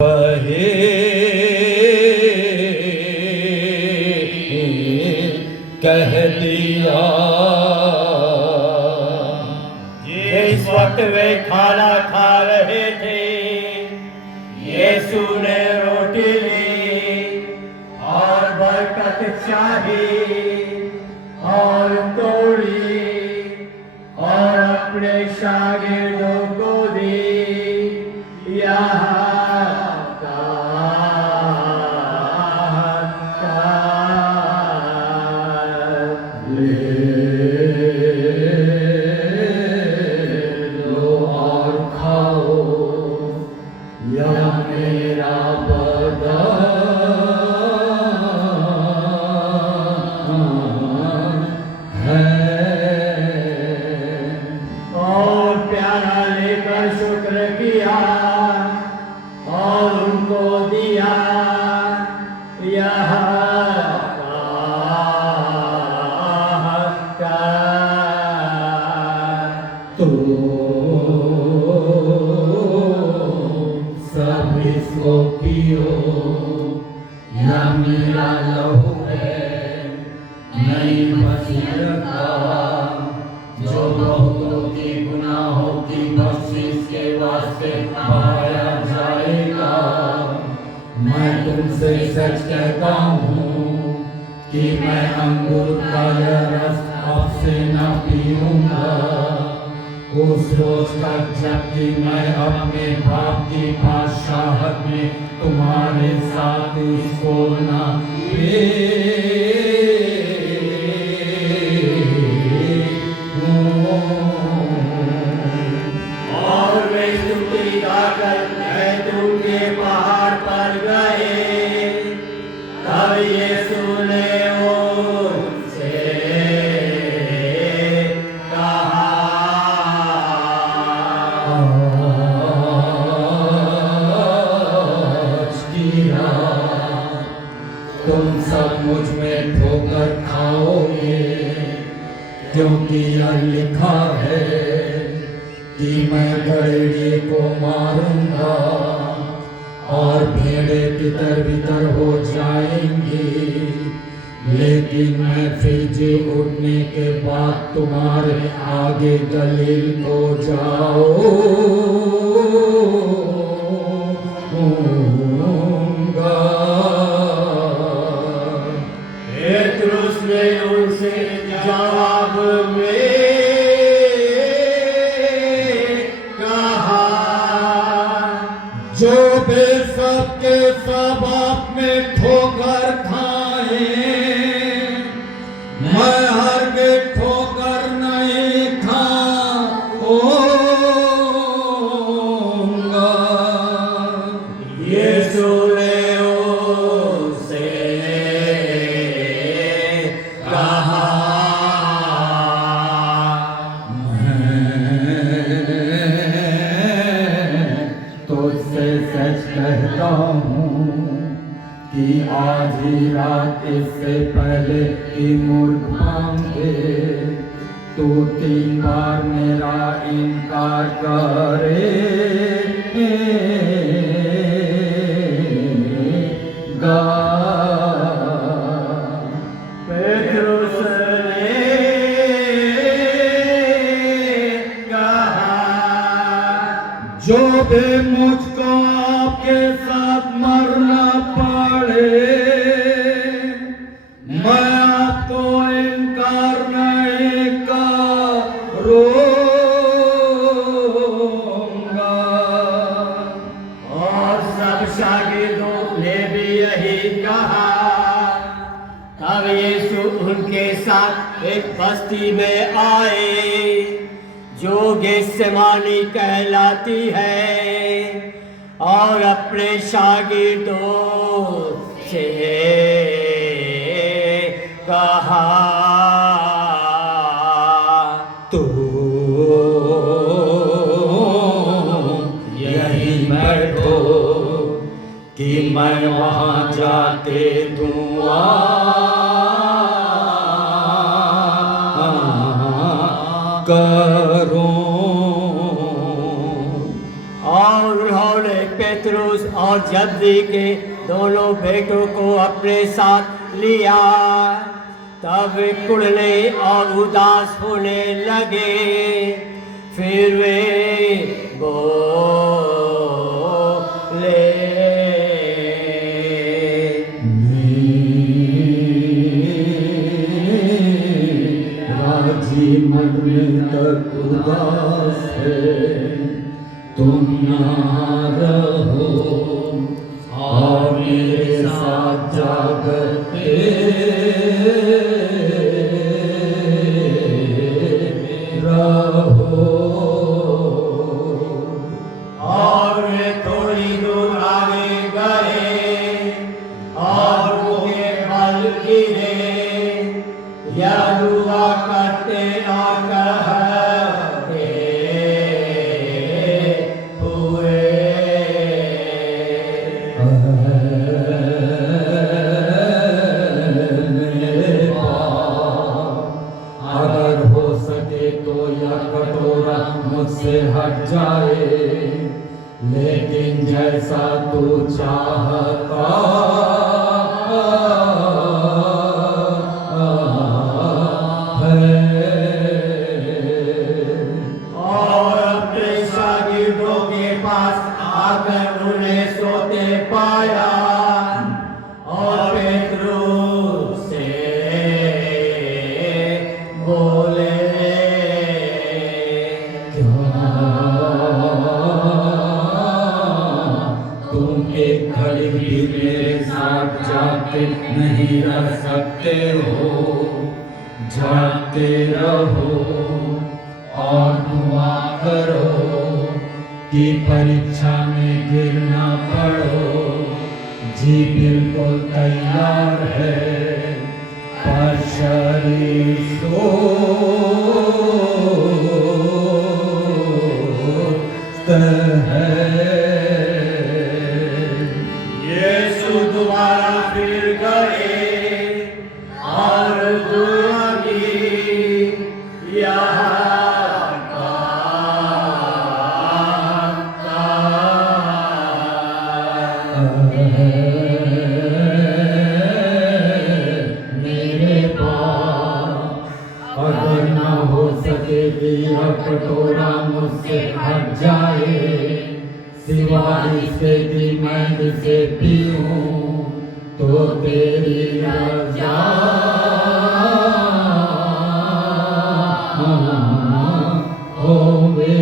बहे कह दिया। जिस वक्त वे खाना खा रहे थे, यीशु ने रोटी ली और बरकत चाही और तोड़ी और अपने शागिर्दों को दी। शुक्र किया और उनको दिया। यह तो सब इसको पियो, यह मेरा लहू है नई मसीह का, जो बहुतों की गुनाहों की बख्शिश के वास्ते बहाया जाएगा। मैं तुमसे सच कहता हूँ कि मैं अंगूर का यह रस आपसे न पीऊंगा उस रोज तक जबकि मैं अपने बाप की बादशाहत में तुम्हारे साथ इसको न और वे स्तुति गाकर जैतून के पहाड़ पर गए। तब यीशु ने उनसे कहा, तुम सब मुझ में ठोकर खाओगे, क्योंकि यह लिखा है कि मैं गड़ेड़ी को मारूंगा और भेड़ें तितर बितर हो जाएंगी, लेकिन मैं फिर जी उठने के बाद तुम्हारे आगे गलील को जाऊंगा। पेट्रुस ने उनसे जवाब में कहा, जो वे सबके सब अपने ठोकर खाए, मैं हरगिज़ ठोकर नहीं खाऊंगा। यीशु ने उससे कहा, तुझसे सच कहता हूँ कि आज ही रात इससे पहले कि मूर्ख मांगे तू 3 बार मेरा इनकार करेगा। पेट्रुस ने कहा, जो भी मुझको आपके साथ मरना पड़े, मैं आपको इनकार नहीं करूंगा। और सब शागिर्दों ने भी यही कहा। तब यीशु उनके साथ एक बस्ती में आए जो गेत्सेमानी कहलाती है, और अपने शागिर्दों से कहा, तो यही बैठो कि मैं वहाँ जाके दुआ करूं। और उन्होंने पेट्रुस और जब्दी के दोनों बेटों को अपने साथ लिया। तब वे कुढ़ने और उदास होने लगे। फिर वे बोले, राजी मन में तक उदास है, तुम यहाँ रहो और मेरे साथ जागते रहो। और वे थोड़ी दूर आगे गए और उनके बल गिरे, यह दुआ करते और कहते हुए, मेरे बाप, अगर हो सके तो यह कटोरा मुझसे हट जाए, लेकिन जैसा तू चाहता है। और अपने शागिर्दों के पास आकर उन्हें सोते पाया और पेट्रोस से बोले, तुम एक घड़ी भी मेरे साथ जागते नहीं रह सकते हो, जागते रहो और दुआ करो कि परीक्षा में गिर ना पड़ो। जी बिल्कुल तैयार है, पर शरीर सुस्त है। यीशु दोबारा फिर गए और दुआ की, यहाँ मेरे बाप, अगर ना हो सके यह कटोरा मुझसे हट जाए, सिवाय इसके कि मैं इसे पीऊं, तो तेरी रज़ा होवे।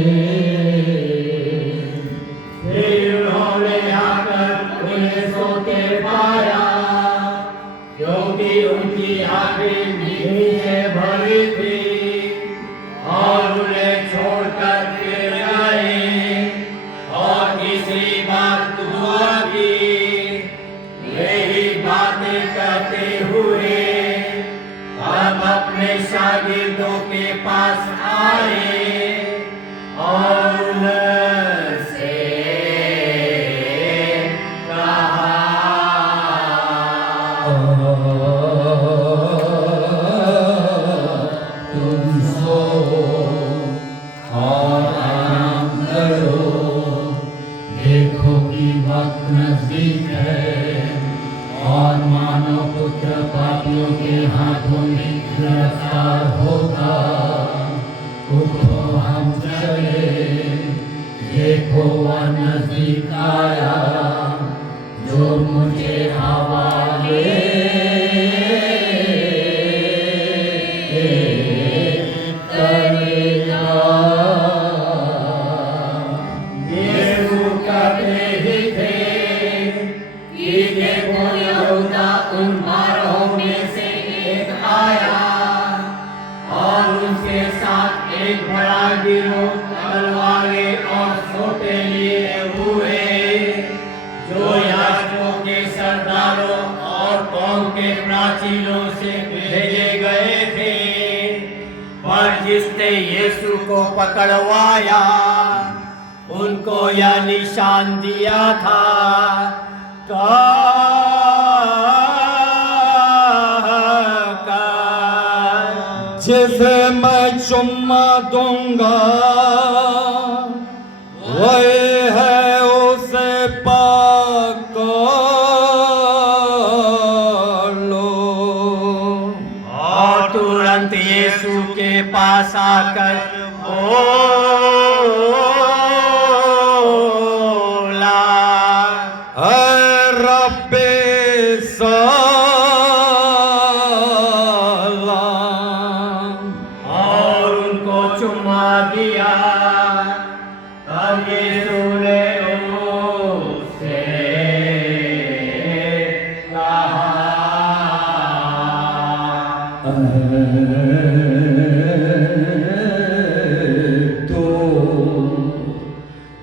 फिर उन्होंने आकर उन्हें सोते पाया, क्योंकि उनकी आंखें नींद से भरी थी, और उन्हें छोड़कर फिर गए और तीसरी बार दुआ की। यही बातें करते हुए हम अपने शागिर्दों के पास आए और उनसे कहा, तुम सो और आराम करो, देखो कि वक्त नजदीक है और मानव पुत्र पापियों के हाथों में गिरफ्तार होगा। उठो हम चले, देखो वह नजदीक आया जो मुझे हवाले करेगा। यीशु कहते ही थे कि देखो यहूदा उन 12 में से एक आया और उसके साथ एक बड़ा गिरोह तलवारें और सोटे लिए हुए, जो याजकों के सरदारों और कौम के प्राचीनों से भेजे गए थे। पर जिसने यीशु को पकड़वाया, उनको यह निशान दिया था, जिसे मैं चुम्मा दूंगा वही है उसे पाक हंसाकर बोला, रब्बे सलाम, और उनको चुम्मा दिया। तब यीशु ने उससे कहा,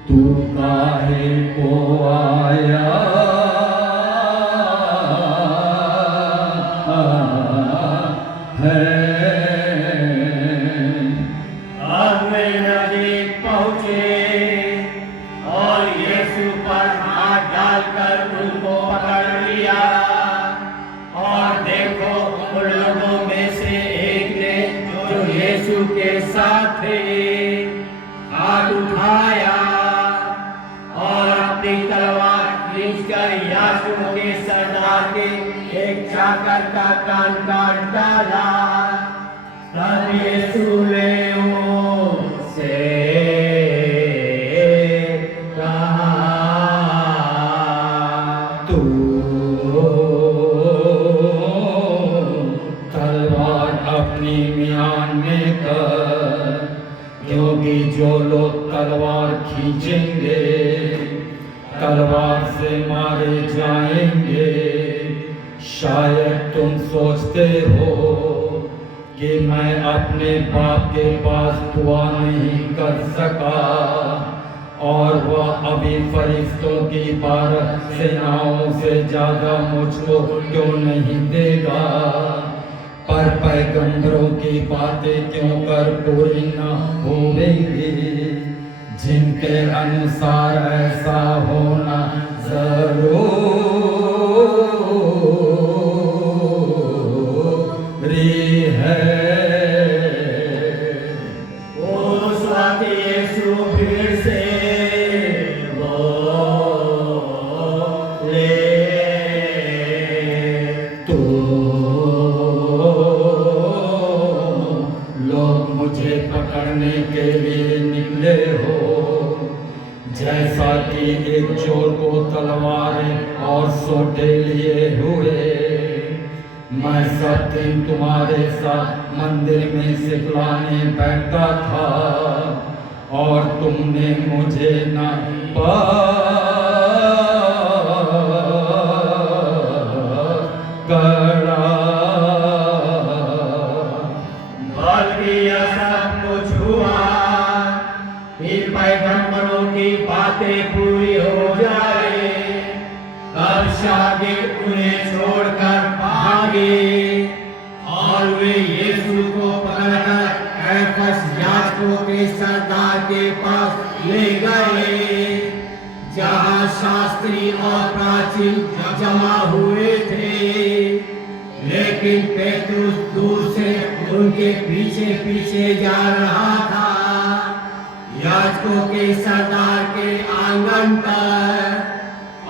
तू काहे को आया है। अब वे नजदीक पहुंचे और यीशु पर हाथ डालकर उनको पकड़ लिया। और देखो, उन लोगों में से एक ने, जो यीशु के साथ थे, हाथ उठाया और अपनी तलवार खींचकर याजकों के सरदार के एक चाकर का कान काट डाला। तब यीशु ने उससे कहा, तू तलवार अपनी म्यान में कर, क्योंकि जो लोग तलवार खींचेंगे तलवार से मारे जाएंगे। शायद तुम सोचते हो कि मैं अपने बाप के पास दुआ नहीं कर सका और वह अभी फरिश्तों की 12 सेनाओं से ज्यादा मुझको क्यों नहीं देगा। पर पैगंबरों की बातें क्यों कर पूरी न होंगी, जिनके अनुसार ऐसा होना जरूरी है। उस वक्त यीशु फिर से बोले, तो लोग मुझे पकड़ने के लिए निकले हो, जैसा कि एक चोर को तलवारें और सोटे लिए हुए। मैं सब दिन तुम्हारे साथ मंदिर में सिखलाने बैठता था और तुमने मुझे न पकड़ा। बल्कि यह सब कुछ हुआ कि पैगंबरों की बातें पूरी हो जाए। तब शागिर्द उन्हें छोड़कर भागे और वे यीशु को पकड़कर कैफस याजकों के सरदार के पास ले गए, जहाँ शास्त्री और प्राचीन जमा हुए थे। लेकिन पेतरुस दूर से उनके पीछे पीछे जा रहा था। याजकों के सरदार के आंगन पर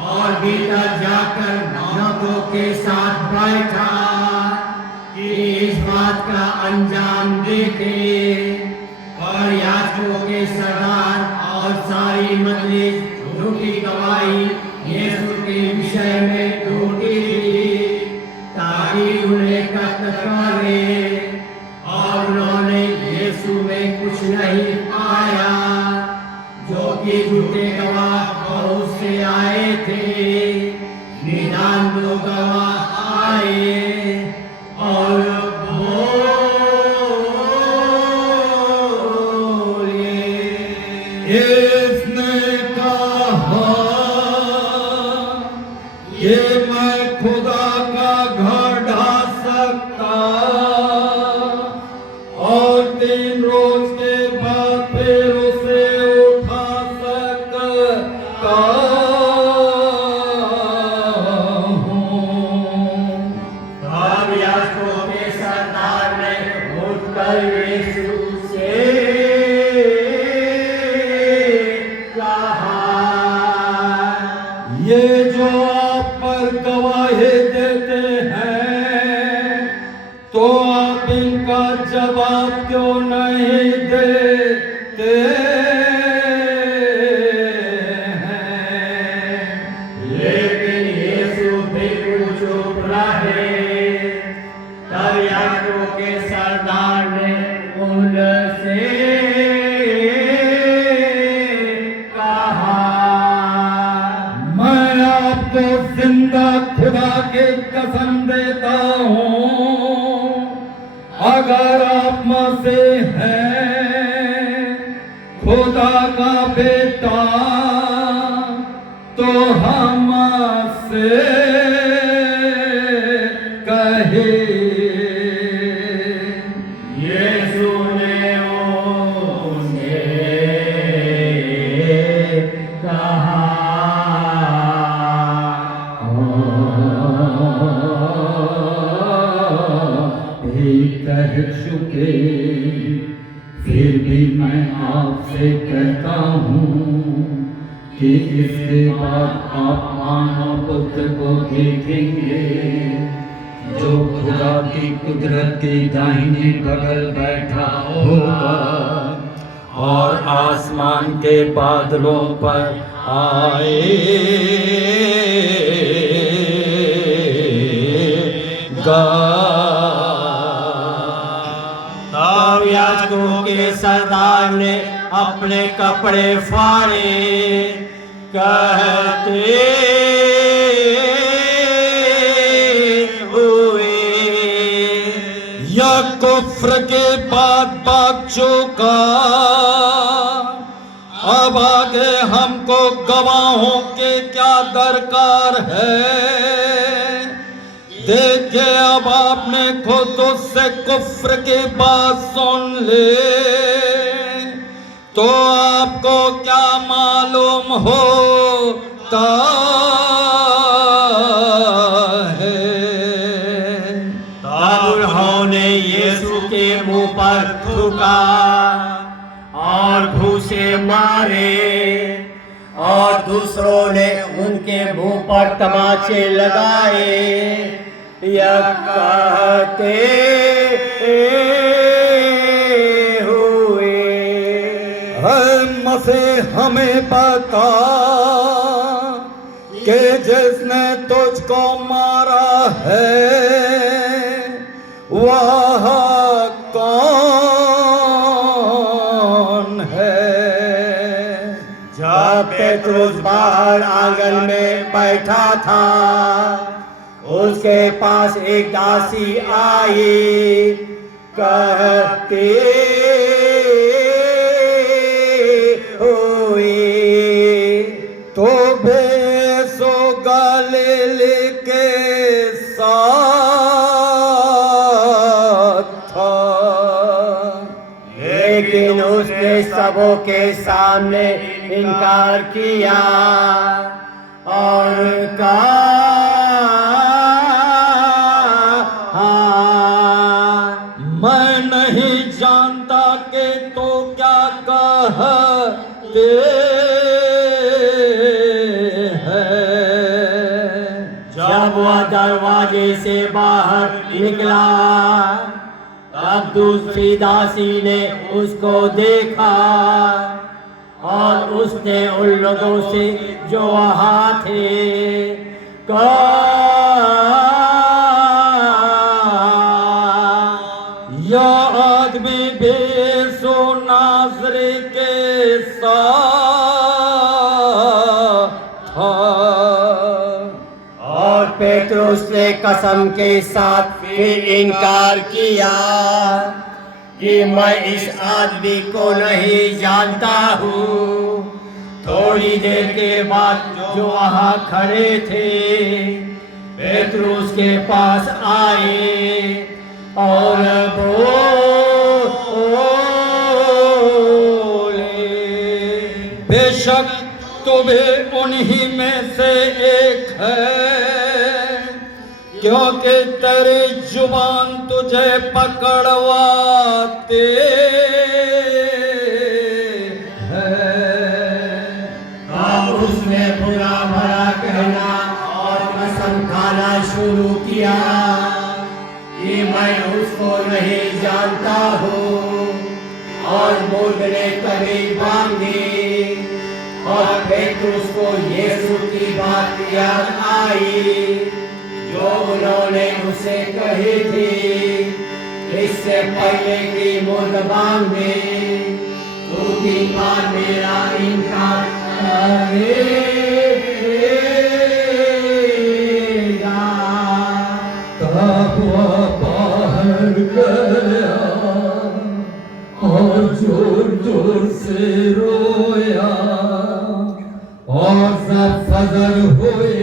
और भीतर जाकर नौकरों के साथ बैठा कि इस बात का अंजाम देखे। और याजकों के सरदार और सारी मजलिस झूठी गवाही यीशु के विषय में ढूंढती थी, ताकि उन्हें कत्ल करे। और उन्होंने यीशु में कुछ नहीं पाया, जो कि झूठे गवाह बहुत से आए थे। निदान 2 गवाह आए और बोले, इसने कहा, ये मैं खुदा का घर ढा सकता और 3 रोज के बाद फिर उसे उठा सकता हूँ। तब याजकों के सरदार ने उठकर यीशु से कहा, ये जो आप पर गवाही देते हैं, तो आप इनका जवाब क्यों नहीं लेकिन यीशु बिल्कुल चुप रहे। तब याजकों के सरदार ने उनसे कहा, मैं आपको जिंदा खुदा की कसम देता हूँ, अगर आप मसीह हैं, खुदा का बेटा, तो हमसे कहिए। यीशु ने उनसे कहा, भी कह चुके, फिर भी मैं आपसे कहता हूँ कि इसके बाद आप मानव पुत्र को देखेंगे, जो खुदा की कुदरत के दाहिने बगल बैठा होगा और आसमान के बादलों पर आएगा। तब याजकों के सरदार ने अपने कपड़े फाड़े, कहते हुए, यह कुफ्र के बाद बात चुका, अब आगे हमको गवाहों के क्या दरकार है। देखिए, अब आपने खुद उससे कुफ्र की बात सुन ले, तो आपको क्या मालूम होता है। तब उन्होंने यीशु के मुंह पर थूका और घूंसे मारे, और दूसरों ने उनके मुंह पर तमाचे लगाए, यह कहते हुए, मसीह हमें बता कि जिसने तुझको मारा है वह कौन है। जब पेट्रोस बाहर आंगन में बैठा था, उसके पास एक दासी आई, कहते हुए, तो भेसो गलीली के साथ था, लेकिन उसने सबों के सामने इनकार किया और कहा, मैं नहीं जानता कि तो क्या कहते हैं। जब वह दरवाजे से बाहर निकला, तब दूसरी दासी ने उसको देखा, और उसने उन लोगों से जो वहाँ थे कहा, यह आदमी बेसो नाज़री के साथ था। और पेट्रोस ने कसम के साथ फिर इनकार किया कि मैं इस आदमी को नहीं जानता हूँ। थोड़ी देर के बाद जो वहाँ खड़े थे पेट्रोस के पास आए और बोले, बेशक तो भी उन्हीं में से एक है, क्योंकि तेरी जुबान तुझे पकड़वाते उसने बुरा भला कहना और कसम खाना शुरू किया कि मैं उसको नहीं जानता हूँ, और मुर्ग ने कभी बांधी और पेट्रुस को यीशु की बात याद आई जो उन्होंने उसे कही थी, इससे पहले कि मुर्दबान में तू 3 बार मेरा इनकार करेगा। तब वह बाहर गया और जोर जोर से रोया और सब फजर हुए।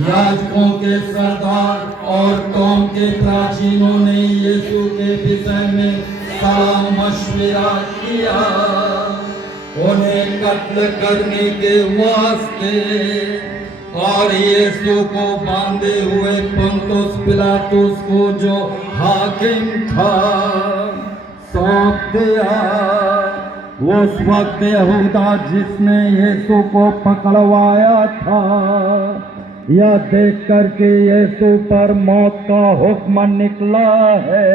याजकों के सरदार और कौम के प्राचीनों ने यीशु के विषय में सलाह मशविरा किया, उन्हें कत्ल करने के वास्ते, और यीशु को बांधे हुए पुन्तियुस पिलातुस को जो हाकिम था सौंप दिया। उस वक्त यहूदा जिसने यीशु को पकड़वाया था, यह देख करके यीशु पर मौत का हुक्म निकला है,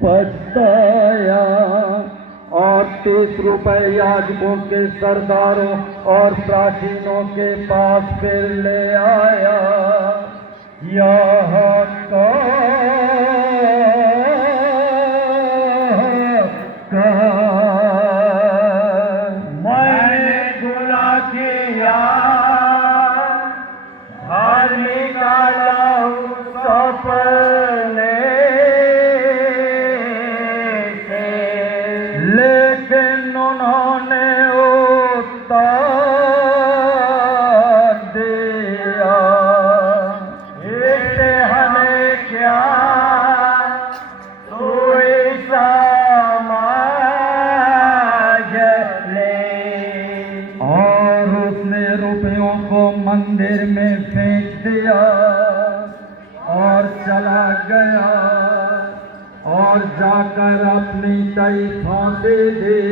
पछताया और 30 रुपए याजकों के सरदारों और प्राचीनों के पास फिर ले आया। यह मैंने गुनाह किया, धार्मिक सपने से, लेकिन उन्होंने उत्तर दिया, इससे हमें क्या, तू समझ ले। और उसने रुपयों को मंदिर में फेंक दिया और चला गया और जाकर अपनी तई फांसी दी।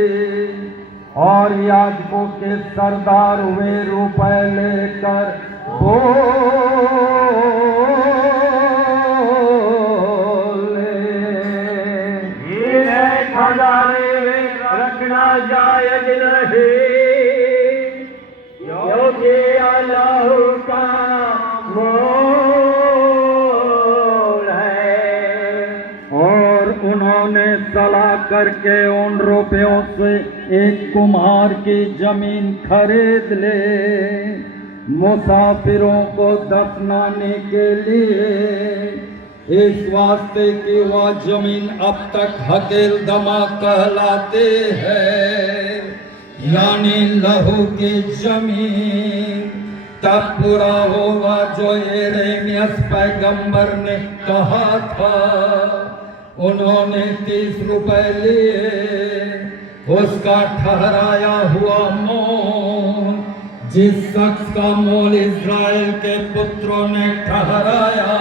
और याजकों के सरदार वे रुपए लेकर बोले, इन्हें खजाने में रखना जायज नहीं, क्योंकि अल्लाह का मोल है। और उन्होंने सलाह करके उन रुपयों से एक कुम्हार की जमीन खरीद ले, मुसाफिरों को दफनाने के लिए, इस वास्ते कि वह जमीन अब तक हकेलदमा कहलाते हैं, यानी लहू की जमीन। तब पूरा होगा जो यिर्मयाह पैगंबर ने कहा था। उन्होंने 30 रुपए लिए, उसका ठहराया हुआ मोल, जिस शख्स का मोल इस्राएल के पुत्रों ने ठहराया,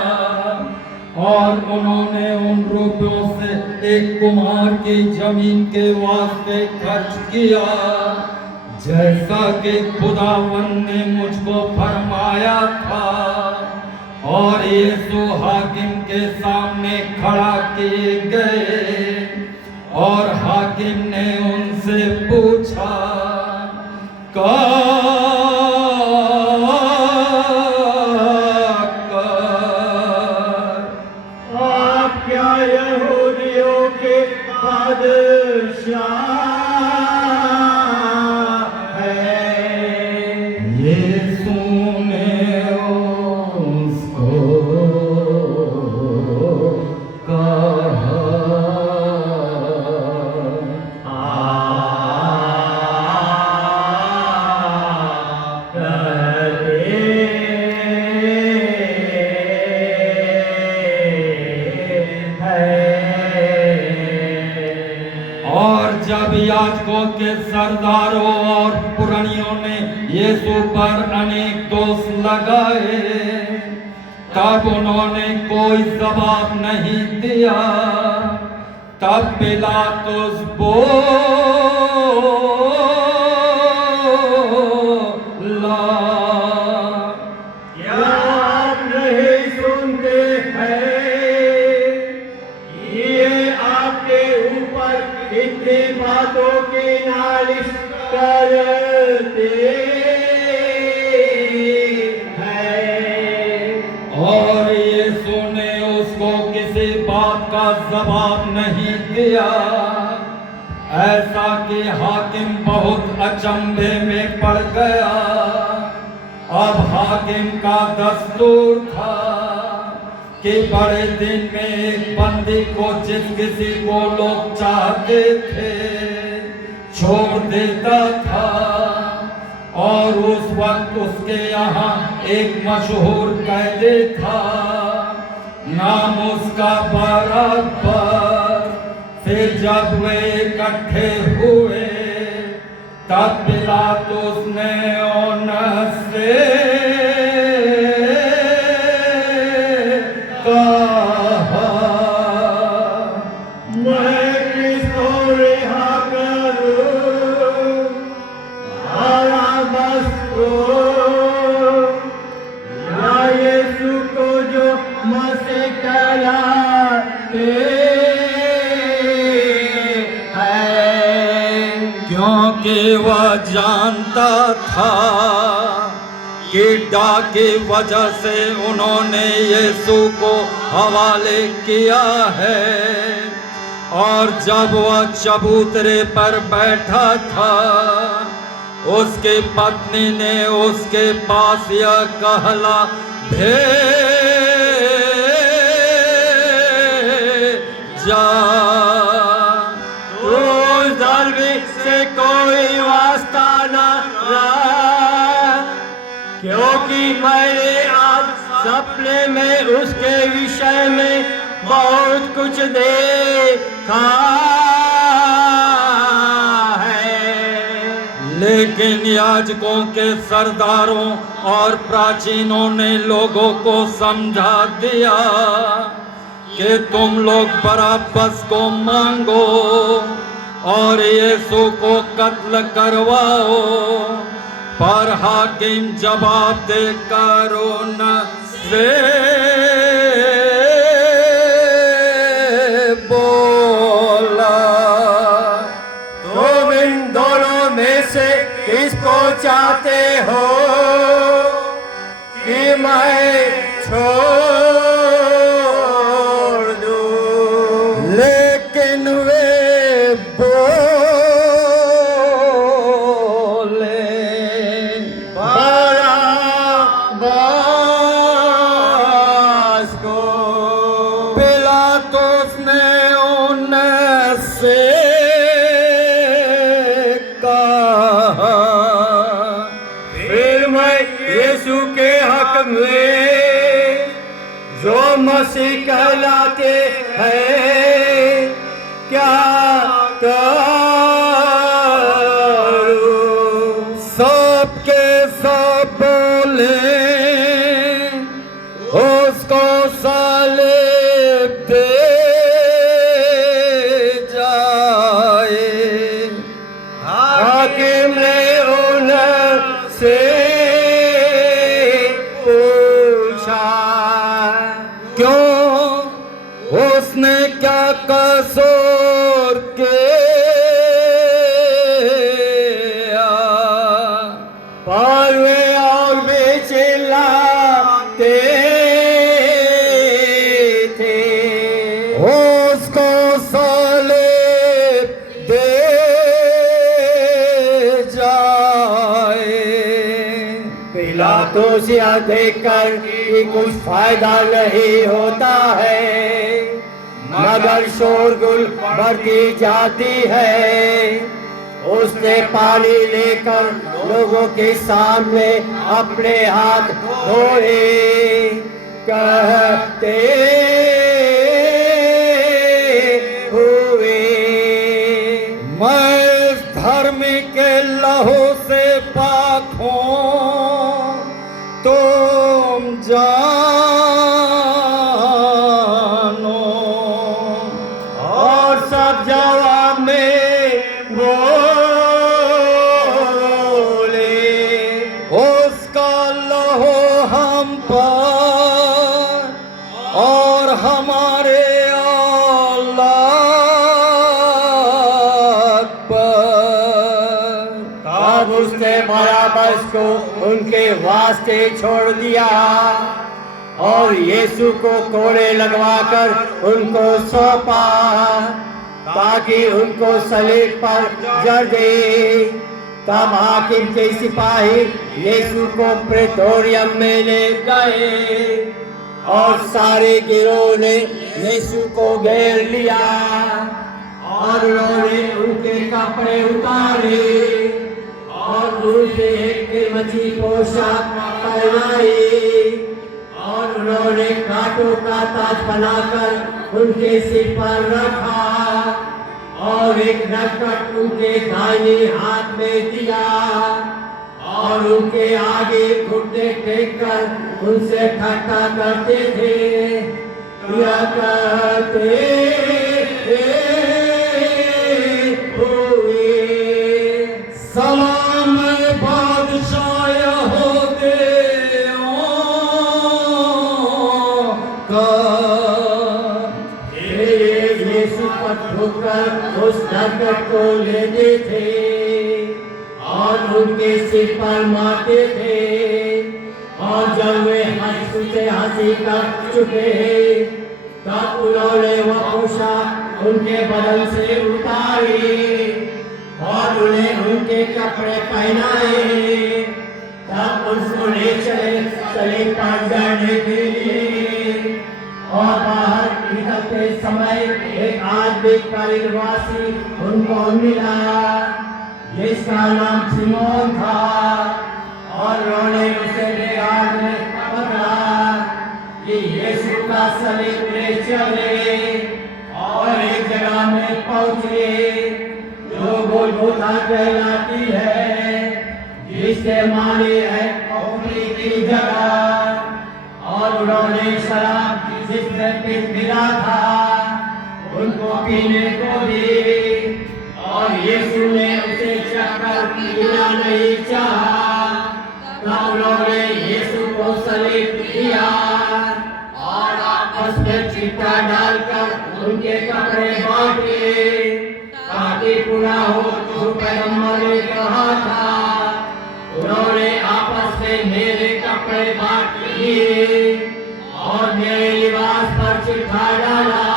और उन्होंने उन रुपयों से एक कुम्हार की जमीन के वास्ते खर्च किया, जैसा कि खुदावन ने मुझको फरमाया था। और यीशु हाकिम के सामने खड़ा किए गए, और हाकिम ने उनसे पूछा, आप क्या यहूदियों के बादशाह हैं? यीशु ने उसको कहा, और जब याजकों के सरदारों और पुरानियों ने यीशु पर अनेक दोष लगाए, तब उन्होंने कोई जवाब नहीं दिया। तब पिलातुस बोला, क्या आप नहीं सुनते हैं? ये आपके ऊपर इतनी बातों की नालिश कर जवाब नहीं दिया। ऐसा कि हाकिम बहुत अचंभे में पड़ गया। अब हाकिम का दस्तूर था कि बड़े दिन में एक बंदी को जिस किसी को लोग चाहते थे छोड़ देता था। और उस वक्त उसके यहाँ एक मशहूर कैदी था, नाम उसका बरअब्बा। फिर जब वे इकट्ठे हुए तब पिलातुस ने उनसे कहा, मैं किसको रिहा करूं, बरअब्बा को या यीशु को जो मसीह कहलाते हैं। क्योंकि वह जानता था कि डाक की वजह से उन्होंने यीशु को हवाले किया है। और जब वह चबूतरे पर बैठा था उसकी पत्नी ने उसके पास यह कहला भेजा, उस धार्मिक से कोई वास्ता न रहा, क्योंकि मैंने आज सपने में उसके विषय में बहुत कुछ देखा है। लेकिन याजकों के सरदारों और प्राचीनों ने लोगों को समझा दिया कि तुम लोग बरअब्बस को मांगो और यीशु को कत्ल करवाओ। पर हाकिम जवाब देकर उनसे बोला, तुम इन दोनों में से किसको चाहते हो कि मैं छोड़ दूं? लेकिन वे बोले, बरअब्बास को। पिलातुस ने उनसे कहा, फिर मैं यीशु के हक में जो मसीह कहलाते हैं क्या करूं? सबके सब बोले, उसको सलीब दे जाए। हाकिम ने उनसे पूछा, क्यों, उसने क्या कसूर किया? पर वे और भी चिल्लाते थे, उसको सलीब दे जाए। पिलातुस यह देखकर कि कुछ फायदा नहीं होता है मगर शोरगुल बढ़ती जाती है, उसने पानी लेकर लोगों के सामने अपने हाथ धोए, कहते हुए, मैं इस धर्मी के लहू से पाक हूँ, तुम जानो। और सब जवाब में बोले, उसका लहू हम पर और हमारे औलाद पर। तब उसने बरअब्बास को उनके वास्ते छोड़ दिया और यीशु को कोड़े लगवाकर उनको सौंपा ताकि उनको सलीब पर जड़ दे। तब हाकिम के सिपाही यीशु को प्रेटोरियम में ले गए और सारे गिरोह ने यीशु को घेर लिया और उन्होंने उनके कपड़े उतारे और उनसे एक कीमती पोशाक पहनाई और उन्होंने कांटों का ताज बनाकर उनके सिर पर रखा और एक नटखट उनके दाहिने हाथ में दिया और उनके आगे घुटने टेक कर उनसे ठट्ठा करते थे, क्या करते हुए सलाम बादशाह हो यीशु पर ठोकर उस नटखट को लेते थे और उनके सिर पर मारते थे और जब वे हंसी कर चुके तब उन्होंने वह पोशाक उनके बदन से उतारी और उन्हें उनके कपड़े पहनाए। तब उन्होंने चले पर जाने के लिए और बाहर निकलते समय एक आदमी कलीलवासी उनको मिला जिसका नाम सिमोन था और उन्होंने उसे बेगार में पकड़ा कि यीशु का सलीब ले चले और एक जगह में पहुंचे जो गोलगोथा कहलाती है, जिसके माने है खोपड़ी की जगह। और उन्होंने शराब जिसमें मिला था उनको पीने को दी और यीशु ने उसे चखकर पीना नहीं चाहा। तब उन्होंने यीशु को सलीब दिया और आपस में चिट्टा डालकर उनके कपड़े बांटे ताकि पूरा हो जो पैगंबर ने कहा था। उन्होंने आपस में मेरे कपड़े बांट लिए और मेरे लिबास पर चिट्ठा डाला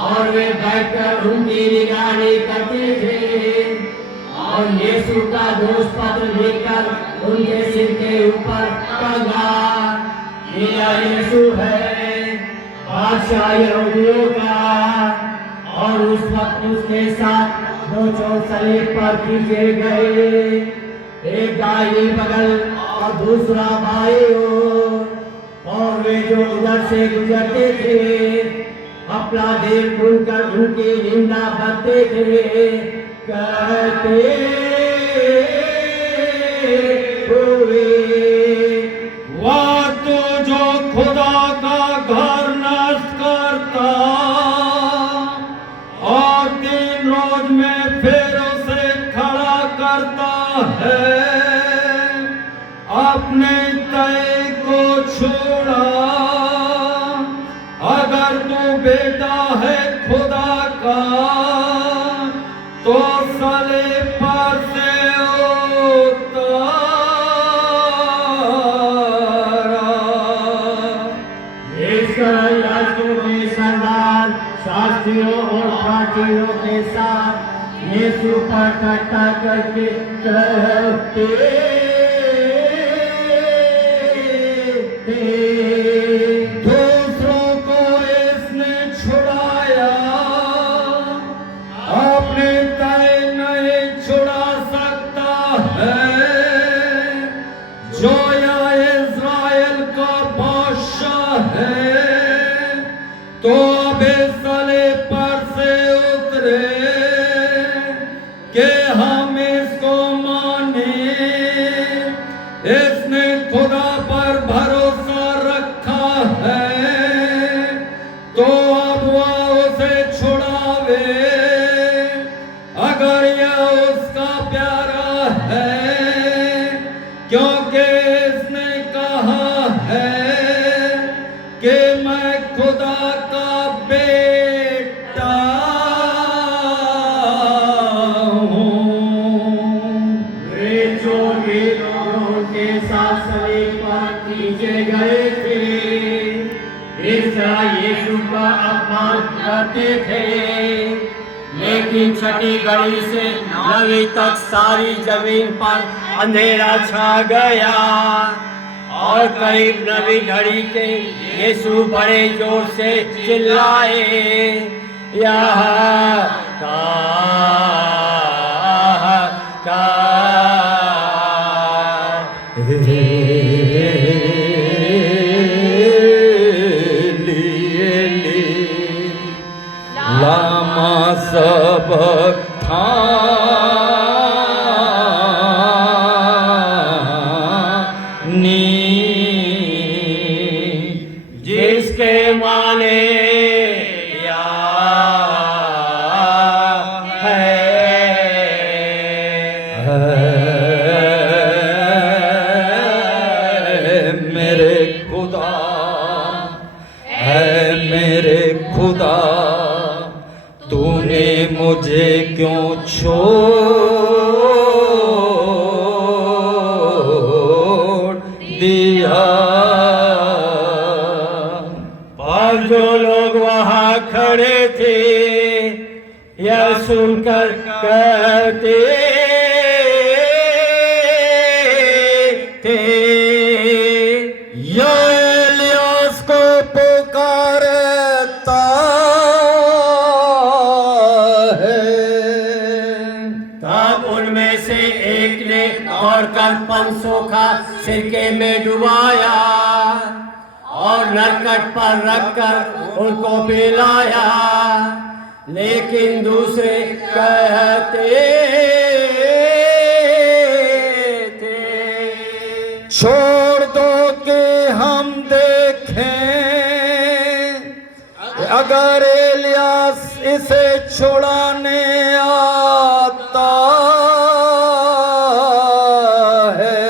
और वे बैठकर उनकी निगरानी करते थे और यीशु का दोष पत्र लिखकर उनके सिर के ऊपर टंगा। यह यीशु है बादशाह यहूदियों का। और उस वक्त उसके साथ दो चोर सलीब पर खींचे गए, एक दाहिनी बगल और दूसरा बाईं ओर। और वे जो उधर से गुजरते थे अपना देह खुलकर उनकी निंदा करते थे, कहते हुए वह तो जो खुदा का घर नष्ट करता और 3 रोज में फिर उसे खड़ा करता है, अपने तय को छोड़ा। अगर तू बेटा है खुदा का तो सलीब पर से उतारा। सरदार शास्त्रियों और प्राचीनों के साथ यीशु पर ठट्ठा करके कहते दूसरों को इसने छुड़ाया, अपने तय नहीं छुड़ा सकता है। जो या इज़राइल का बादशाह है तो अब सलीब पर से उतरे कि हम इसको माने। इसने खुदा पर भरोसा रखा है तो अब वह उसे छुड़ावे अगर यह उसका प्यारा है, क्योंकि इसने कहा है कि मैं खुदा का बेटा हूँ। वे जो भी लोगों के साथ सलीब पर खींचे गए थे इस्तेमाल करते थे, लेकिन छठी घड़ी से 9वीं तक सारी जमीन पर अंधेरा छा गया और करीब 9वीं घड़ी के यीशु बड़े जोर से चिल्लाए, यह लामा सबक्थानी, जिसके माने या है मेरे खुदा, है मेरे खुदा, तूने मुझे क्यों छोड़ दिया। पर जो लोग वहां खड़े थे यह सुनकर कहते थे, यह एलियास को पुकारता है। तब उनमें से एक ने दौड़कर 500 का सिरके में डुबाया और नरकट पर रखकर उनको पिलाया, लेकिन दूसरे कहते थे, छोड़ दो कि हम देखें अगर एलियास इसे छुड़ाने आता है।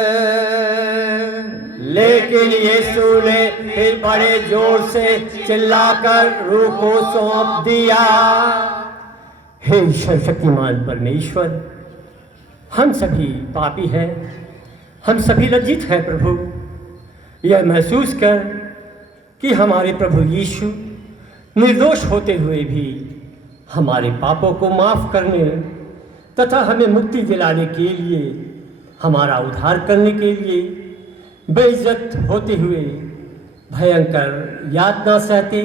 लेकिन यीशु ने फिर बड़े जोर से चिल्लाकर रूह को सौंप दिया। हे सर्वशक्तिमान परमेश्वर, हम सभी पापी हैं, हम सभी लज्जित हैं प्रभु। यह महसूस कर कि हमारे प्रभु यीशु निर्दोष होते हुए भी हमारे पापों को माफ करने तथा हमें मुक्ति दिलाने के लिए, हमारा उद्धार करने के लिए बेइज्जत होते हुए भयंकर यातना सहते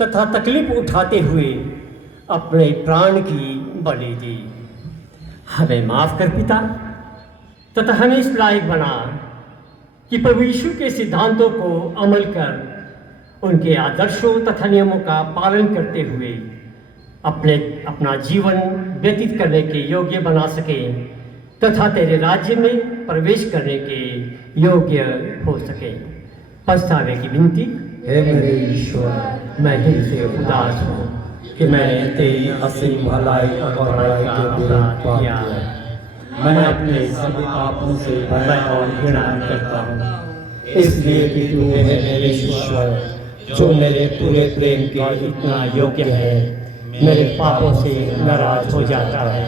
तथा तकलीफ उठाते हुए अपने प्राण की बलि दी। हमें माफ कर पिता, तथा हमें इस लायक बना कि प्रभु यीशु के सिद्धांतों को अमल कर उनके आदर्शों तथा नियमों का पालन करते हुए अपना जीवन व्यतीत करने के योग्य बना सके तथा तेरे राज्य में प्रवेश करने के योग्य हो सके। पछतावे की विनती। हे मेरे ईश्वर, मैं दिल से उदास हूँ कि मैंने तेरी असीम भलाई और बड़ाई का के अपराध विरुद्ध किया। मैंने अपने सभी पापों से भय और घृणा करता हूँ, इसलिए कि तू है मेरे ईश्वर, जो मेरे पूरे प्रेम के इतना योग्य है, मेरे पापों से नाराज हो जाता है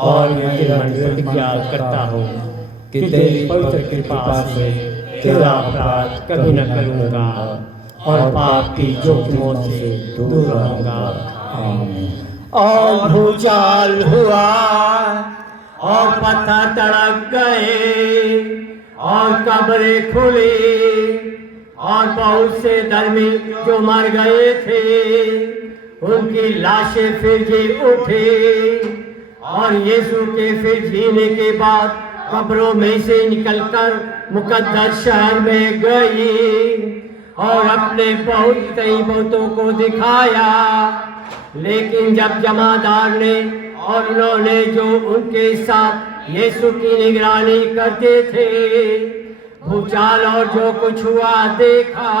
और मैं तेरा प्रतिज्ञा करता हूँ कि तेरी पवित्र कृपा से तेरा अपराध कभी न करूँगा और पाप की जोखिमों से दूर रहूँगा। आमीन। और भूचाल हुआ और पत्थर तड़क गए और कब्रें खुली और बहुत से धर्मी जो मर गए थे उनकी लाशें फिर जी उठी और यीशु के फिर जीने के बाद कब्रों में से निकलकर मुकद्दस शहर में गई और अपने कई बहुतों को दिखाया। लेकिन जब जमादार ने और उन्होंने जो उनके साथ यीशु की निगरानी करते थे भूचाल और जो कुछ हुआ देखा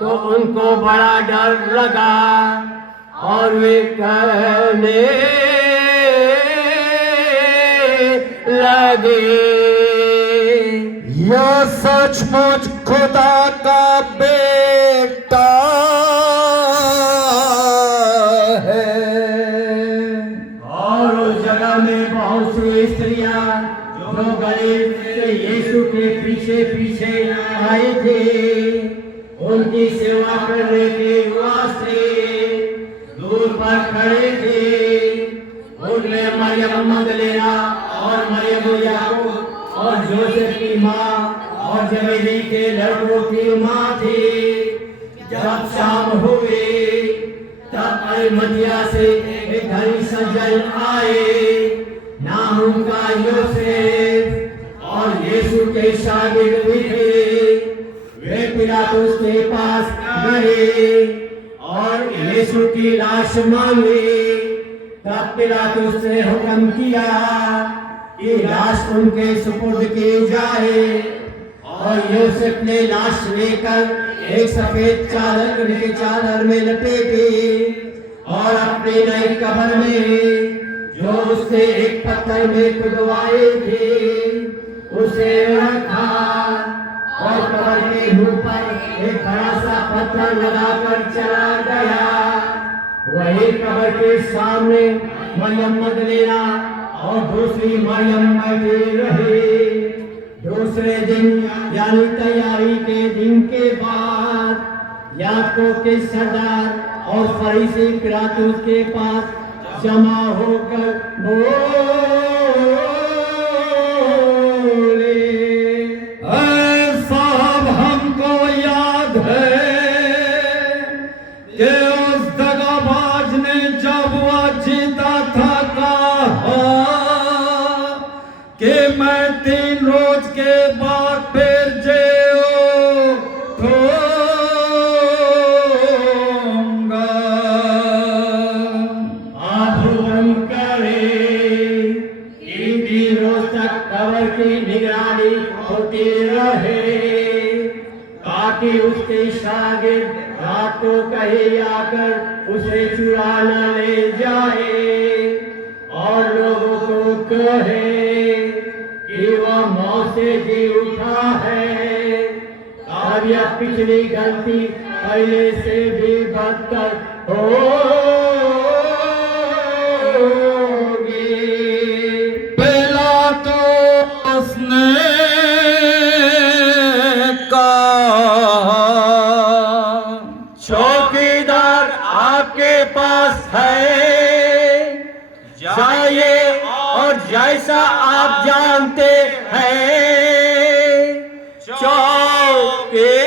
तो उनको बड़ा डर लगा और वे कहने लगे, यह सचमुच खुदा का बेटा है। और उस जगह में बहुत सी स्त्रियां जो गलील से यीशु के पीछे पीछे आए थे उनकी सेवा करने के वास्ते दूर पर खड़े थे। उनमें मरियम मगदलेना और मरियम याकूब और जोसेफ की माँ और जबेदी के लड़कों की माँ थी। जब शाम हुई तब अरिमतिया से एक धनी सज्जन आए, नाम उनका योसेफ, और यीशु के शागिर्द भी थे। वे पिलातुस के पास गए और यीशु की लाश मांगी। तब पिलातुस ने हुक्म किया कि लाश उनके सुपुर्द की जाए, और यूसुफ ने लाश लेकर एक सफेद चादर में लपेटी और अपनी नई कब्र में, जो उसने एक पत्थर में खुदवाई थी, उसे रखा, और कब्र के मुंह पर एक बड़ा सा पत्थर लगाकर चला गया। वही कब्र के सामने मरियम मगदलेना और दूसरी मरियम बैठी रही। दूसरे दिन यानी तैयारी के दिन के बाद याकोब के सरदार और फरीसी पिलातुस के पास जमा होकर बोले, साहब हमको याद है कि उस दगाबाज ने जब वह जीता था कहा कि मैं 3 रोज के बाद फिर होऊंगा। आप हुक्म करें कि 3 रोज तक कब्र की निगरानी होती रहे, ताकि उसके शागिर्द रात को कहीं आकर उसे चुरा न ले जाए और लोगों को कहे कि वह मौत से जी उठा है। अब यह पिछली गलती पहले से भी बदतर होगी। पिलातुस ने चौकीदार आपके पास है, जाइए और जैसा आप जानते हैं चौकी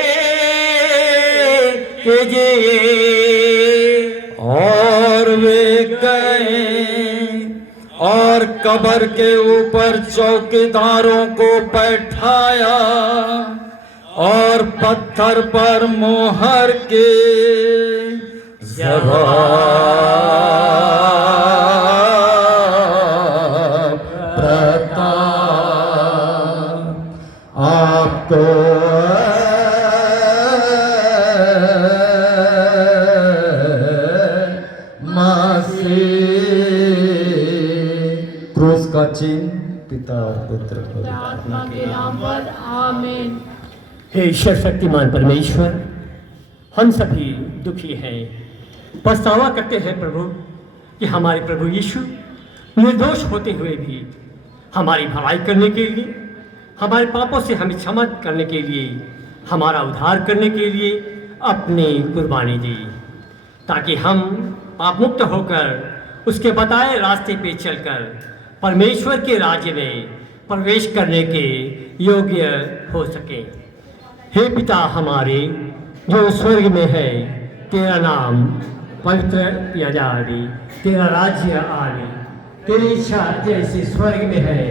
कीजिए। और वे गए और कब्र के ऊपर चौकीदारों को बैठाया और पत्थर पर मोहर के जवाब प्रताप आपको क्रूस का चिन्ह पिता और पुत्र और आत्मा के नाम पर आमीन। हे ईश्वर शक्तिमान परमेश्वर, हम सभी दुखी हैं, पछतावा करते हैं प्रभु कि हमारे प्रभु यीशु निर्दोष होते हुए भी हमारी भलाई करने के लिए, हमारे पापों से हमें क्षमा करने के लिए, हमारा उद्धार करने के लिए अपनी कुर्बानी दी, ताकि हम पाप मुक्त होकर उसके बताए रास्ते पे चलकर परमेश्वर के राज्य में प्रवेश करने के योग्य हो सके। हे पिता हमारे जो स्वर्ग में है, तेरा नाम पवित्र किया जाए, तेरा राज्य आए, तेरी इच्छा जैसे स्वर्ग में है